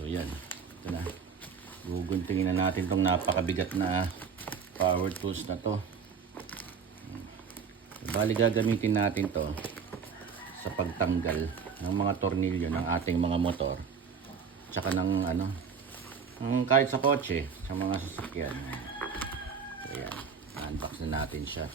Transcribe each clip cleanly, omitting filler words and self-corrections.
So yan. Ito na. Guguntingin na natin tong napakabigat na power tools na to. Bali gagamitin natin to sa pagtanggal ng mga tornilyo ng ating mga motor. Tsaka ng kahit sa kotse, sa mga sasakyan. So yan. Unbox na natin siya.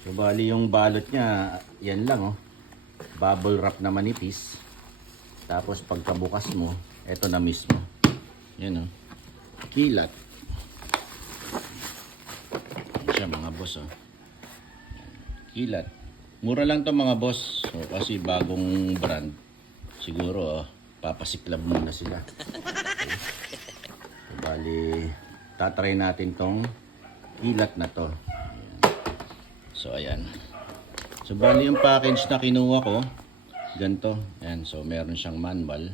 So bali yung balot niya, yan lang oh. Bubble wrap na manipis. Tapos pagkabukas mo, eto na mismo. Yan oh. Kilat. Yan siya mga boss oh. Kilat. Mura lang to mga boss. So, kasi bagong brand. Siguro oh, papasiklab muna sila. Okay. So, bali, tatry natin tong kilat na to. So ayan. So bali yung package na kinuha ko, ganito. Ayan, so meron siyang manual.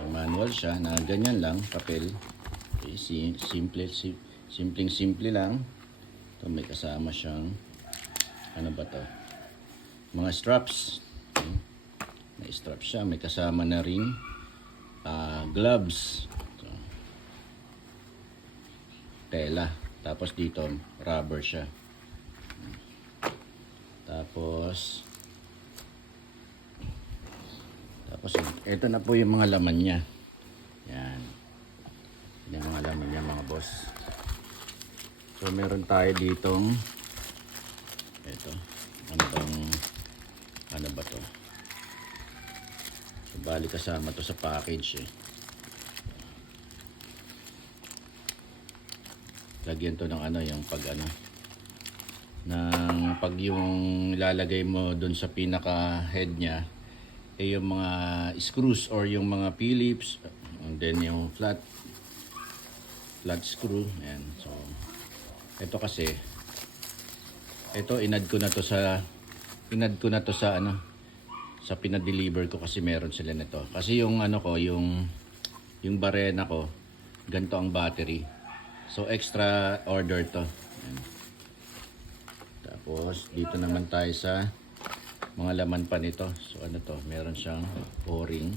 May manual siya na ganyan lang, papel. Okay, simple lang. Ito may kasama siyang ano ba to? Mga straps. Okay. May straps siya, may kasama na rin gloves. Tela. Tapos dito, rubber siya. Tapos ito na po yung mga laman niya. Yan. Yan yung mga laman niya mga boss. So meron tayo ditong ito. Ano ba to? So, bali kasama to sa package eh. Lagyan to ng yung pag yung ilalagay mo dun sa pinaka head niya yung mga screws or yung mga Phillips, and then yung flat screw. Ayan. So ito kasi inad ko na to sa sa pinadeliver ko kasi meron sila nito. Kasi yung yung barena ko ganito ang battery. So extra order to. Ayan. Tapos dito naman tayo sa mga laman pa nito. So ano to, meron siyang o-ring.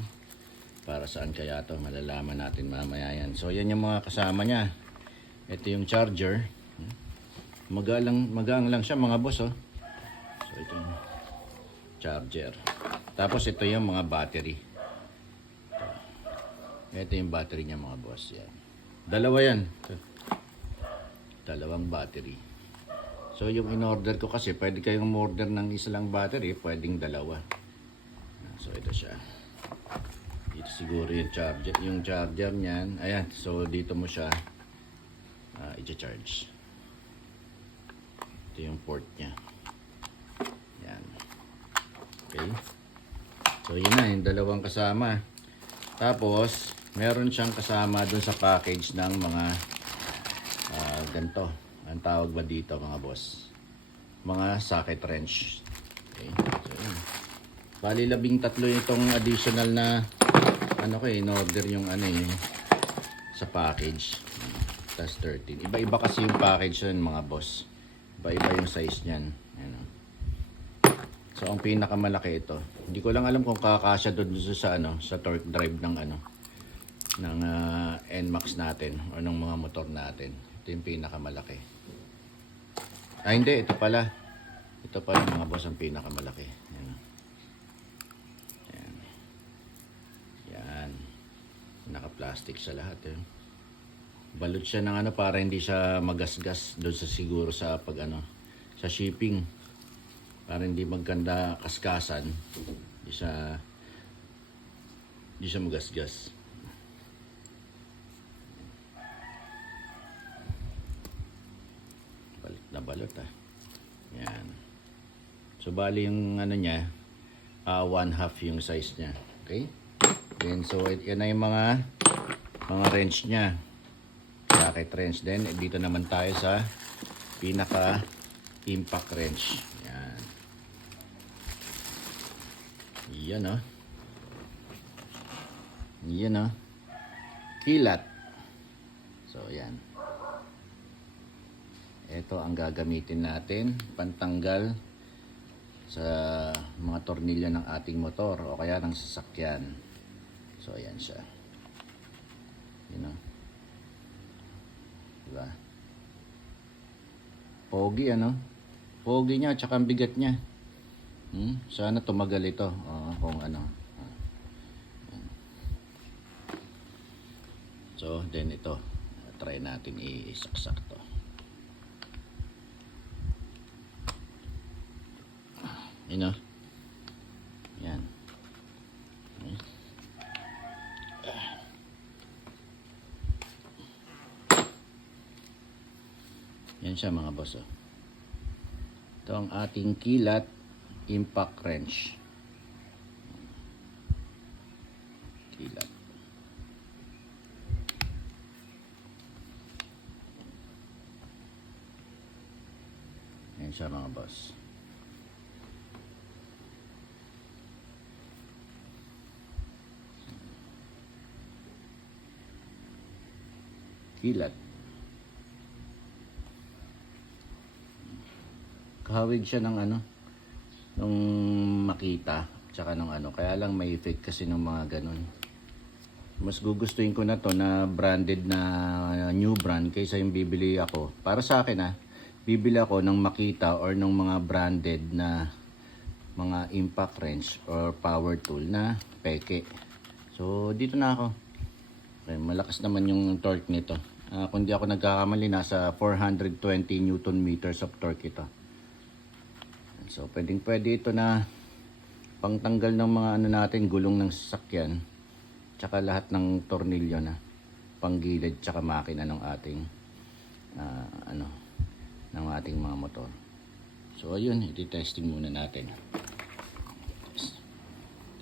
Para saan kaya to, malalaman natin mamaya yan. So yan yung mga kasama niya. Ito yung charger. Magaang lang siya mga boss oh. So ito yung charger. Tapos ito yung mga battery. Ito yung battery niya mga boss. Yan. Dalawa yan. Dalawang battery. So yung in-order ko kasi pwede kayong order ng isa lang battery, pwedeng dalawa. So ito siya. Dito siguro yung charger niyan. Ayan, so dito mo siya i-charge. Ito yung port niya. Yan. Okay. So yun na, yung dalawang kasama. Tapos meron siyang kasama dun sa package ng mga ganito. Ang tawag ba dito mga boss? Mga socket wrench. Okay. So, yun. Bali 13 itong additional na in-order yung sa package. Tas 13. Iba-iba kasi yung package nun mga boss. Iba-iba yung size niyan. Ayan. So ang pinakamalaki ito. Hindi ko lang alam kung kakasya doon sa torque drive ng ng NMAX natin o ng mga motor natin. Ito yung pinakamalaki. Hindi, ito pala. Ito pala mga boss ang pinakamalaki. Yan. Yan. Yan. Naka-plastic sa lahat eh. Balot siya ng para hindi siya magasgas doon sa siguro sa sa shipping. Para hindi magkanda kaskasan. Hindi siya magasgas. Na balot yan. So bali yung niya 1/2 yung size niya. Okay, then so yan na yung mga wrench niya, socket wrench. Then dito naman tayo sa pinaka impact wrench. Yan oh. Yan oh. Kilat. So yan. Ito ang gagamitin natin pantanggal sa mga tornilyo ng ating motor o kaya ng sasakyan. So ayan siya. You know. Diba? Pogi ano? Pogi niya tsaka ang bigat niya. Sana tumagal ito. Kung ano. So then ito, try natin isaksak to. You know? Yan. Yan siya mga boss. Ito ang ating Kilat impact wrench. Kilat. Yan siya mga boss. Kilat. Kahawig siya ng ano, nung Makita, tsaka nung ano, kaya lang may effect kasi ng mga ganun. Mas gugustuhin ko na to na branded na new brand kaysa yung bibili ako. Para sa akin bibili ako ng Makita or ng mga branded na mga impact wrench or power tool na peke. So dito na ako. Okay, malakas naman yung torque nito. Kung di ako nagkakamali, nasa 420 Newton meters of torque ito. So pwede ito na pangtanggal ng mga ano natin, gulong ng sasakyan, tsaka lahat ng tornilyo na panggilid tsaka makina ng ating ng ating mga motor. So ayun, iti-testing muna natin.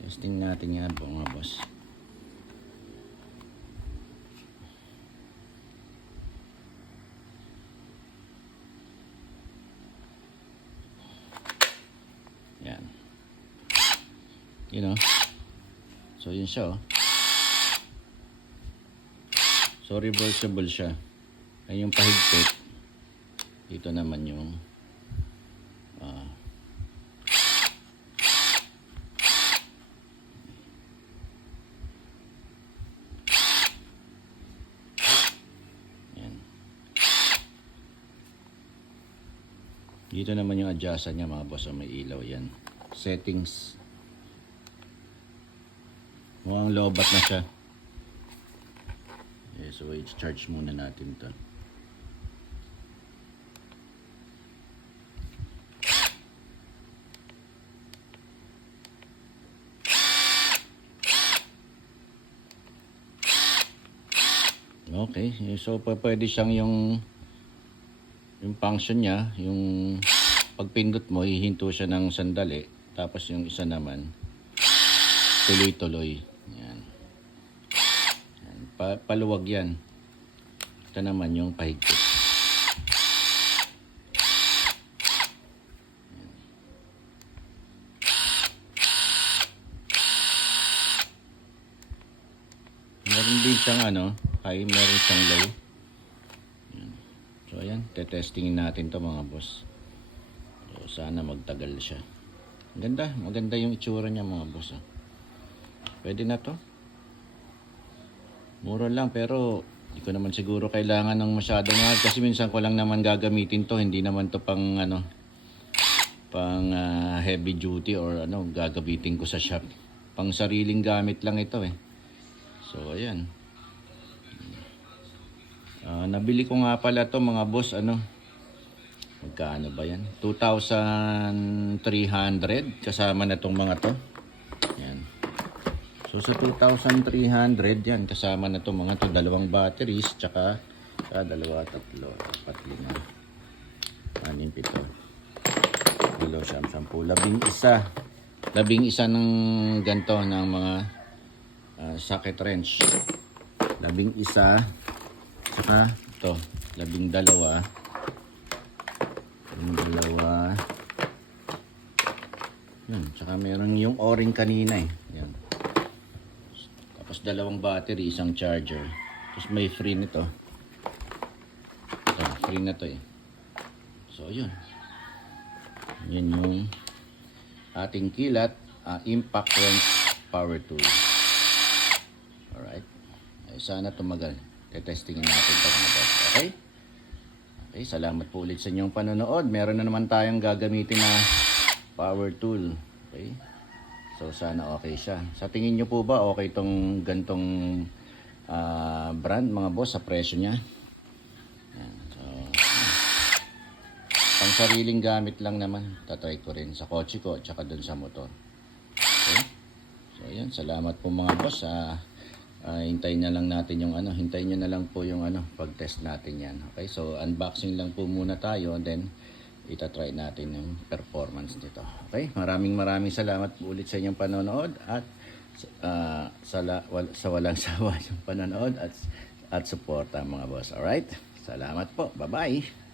Testing natin yan po mga boss. Yan. You know. So yun siya So reversible siya. Ay yung pahigpit. Dito naman yung yan. Dito naman yung adjustan niya mga boss. May ilaw yan. Settings. Mukhang lobat na siya. Okay, so i-charge muna natin to. Okay, so pwede siyang yung function niya, yung pagpindot mo, hihinto siya ng sandali, tapos yung isa naman tuloy-tuloy. Yan. Yan. Paluwag yan. Ito naman yung pahigpit. Meron din siyang high, meron siyang low. Yan. So ayan, tetestingin natin to mga boss. So sana magtagal siya. Maganda yung itsura niya mga boss. Pwede na to. Mura lang pero hindi ko naman siguro kailangan ng masyadong mahal kasi minsan ko lang naman gagamitin to, hindi naman to pang heavy duty or gagamitin ko sa shop. Pang sariling gamit lang ito So ayan. Nabili ko nga pala to mga boss magkano ba yan? 2,300 kasama na tong mga to. Yan. So sa 2,300 yan kasama na tong mga to, dalawang batteries tsaka dalawa, tatlo, apat, lima, anim, pito, 7, 10, 11 ng ganto ng mga socket wrench. 11 saka ito 12 yun, tsaka meron yung o-ring kanina yan. Tapos dalawang battery, isang charger, tapos may free nito. Free na to So yun, yan yung ating kilat impact wrench power tool. Alright. Ay, sana tumagal. Tetestingin natin ito mga boss. Okay? Okay, salamat po ulit sa inyong panonood. Meron na naman tayong gagamitin na power tool. Okay? So sana okay siya. Sa tingin nyo po ba okay itong gantong brand mga boss sa presyo niya? Yan. So, pang sariling gamit lang naman. Tatry ko rin sa kotse ko at saka dun sa motor. Okay? So yan, salamat po mga boss. Hintayin na lang natin yung hintayin nyo na lang po yung pag-test natin yan. Okay? So unboxing lang po muna tayo, then itatry natin yung performance nito. Okay? Maraming salamat po ulit sa inyong panonood at sa walang sawa yung panonood at suporta mga boss. Alright? Salamat po. Bye-bye.